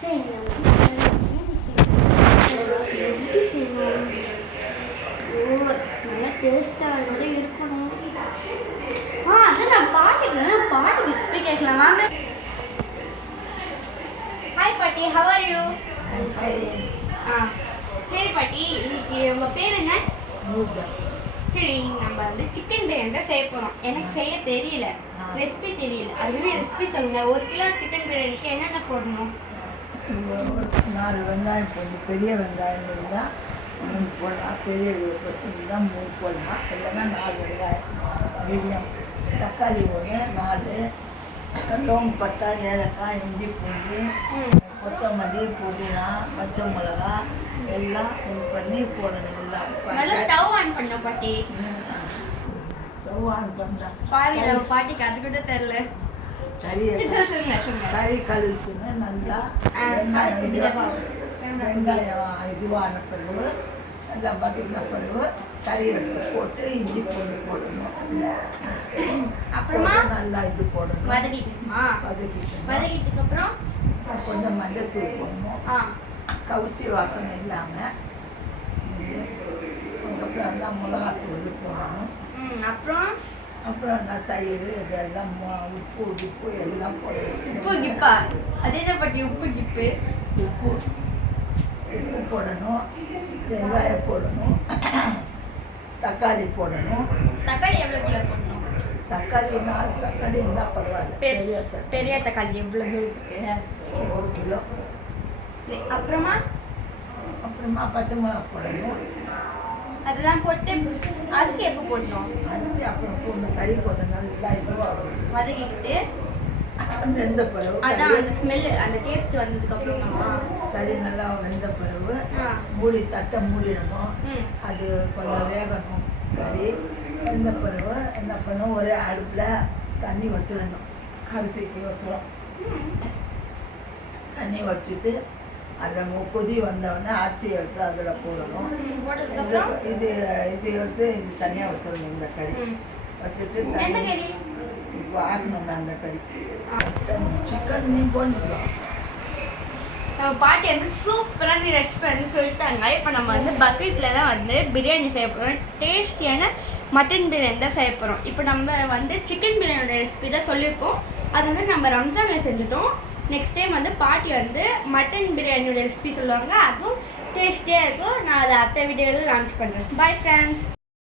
சரி எப்படி செய்யணும்? நல்லா டேஸ்ட்டாக அதோட இருக்கணும். அதான் நான் பாட்டிக்கு போய் கேட்கலாம் வாங்க. ஹாய் பாட்டி, ஹவ் ஆர் யூ? சரி பாட்டி, இன்னைக்கு உங்கள் பேர் என்ன? சரி, நம்ம வந்து சிக்கன் பிரியாணி தான் செய்ய போகிறோம். எனக்கு செய்ய தெரியல, ரெசிபி தெரியல. அதுவே ரெசிபி சொல்லுங்கள். 1 கிலோ சிக்கன் பிரியாணிக்கு என்னென்ன போடணும்? 4 வெங்காயம் போடணும். பெரிய வெங்காயம் இருந்தால் 3 போடலாம், பெரிய இருந்தால் 3 போடலாம், இல்லைன்னா 4 வெங்காயம் மீடியம். தக்காளி 1, 4 லோங் பட்டை, ஏலக்காய், இஞ்சி பூண்டு, கொத்தமல்லி, புதினா, பச்சை மிளகா எல்லாம் இது பண்ணி போடணும். எல்லாம் ஸ்டவ் ஆன் பண்ண பாட்டி. ஸ்டவ் ஆன் பண்ணா பாட்டிக்கு அது கூட தெரியல. கறி கழுவிக்கணும். நல்லா வெங்காயம் இதுவான பிறகு நல்லா வதக்கின பிறகு கறி எடுத்து போட்டு இஞ்சி பூண்டு போடணும். அப்புறமா நல்லா இது போடணும். வதக்கிட்டு அப்புறம் கொஞ்சம் மஞ்சத்தூள் போடணும். கவுச்சி வாசனை இல்லாமல். அதுக்கப்புறம் எல்லாம் மிளகாத்தூள் போடணும். அப்புறம் நான் தயிர் இதெல்லாம் உப்பு கிப்பு எல்லாம் போடணும். உப்பு கிப்பா? அதே தான் பாட்டி, உப்பு கிப்பு. உப்பு போடணும், வெங்காயம் போடணும், தக்காளி போடணும். தக்காளி எவ்வளோ கிலோ போடணும்? தக்காளி 4 தக்காளி இருந்தால் பரவாயில்ல. பெரிய தக்காளி எவ்வளோ இருக்கு? 1 கிலோ. அப்புறமா பச்சை மிளகா போடணும். அதெல்லாம் போட்டு அரிசி எப்போ போடணும்? அரிசி அப்புறம் போடணும். கறி கொஞ்சம் நல்லா இதுவாக வதக்கிட்டு வெந்த பிறகு அதான் அந்த ஸ்மெல், அந்த டேஸ்ட் வந்ததுக்கப்புறமா கறி நல்லா வெந்த பிறகு தட்டை மூடிடணும். அது கொஞ்சம் வேகணும். கறி வெந்த பிறகு என்ன பண்ணணும், ஒரே அடுப்பில் தண்ணி வச்சிடணும். அரிசிக்கு வசரம் தண்ணி வச்சுட்டு அதில் கொதி வந்தவுடனே அரிசி எடுத்து அதில் போடணும். இது எடுத்து இது தனியாக வச்சிடணும். இந்த கறி வச்சுட்டு தண்ணி இப்போ ஆகணும். அந்த கறி சிக்கன் மீன் போடணும். நம்ம பாட்டி வந்து சூப்பரான ரெசிபி வந்து சொல்லிட்டாங்க. இப்போ நம்ம வந்து பக்ரீத்தில் தான் வந்து பிரியாணி செய்ய போகிறோம். டேஸ்டியான மட்டன் பிரியாணி தான் செய்ய போகிறோம். இப்போ நம்ம வந்து சிக்கன் பிரியாணியோட ரெசிபி தான் சொல்லியிருக்கோம். அது வந்து நம்ம ரம்ஜானில் செஞ்சுட்டோம். நெக்ஸ்ட் டைம் வந்து பாட்டி வந்து மட்டன் பிரியாணியோட ரெசிபி சொல்லுவாங்க. அதுவும் டேஸ்டியாக இருக்கும். நான் அதை அடுத்த வீடியோவில் லான்ச் பண்ணுறேன். Bye friends.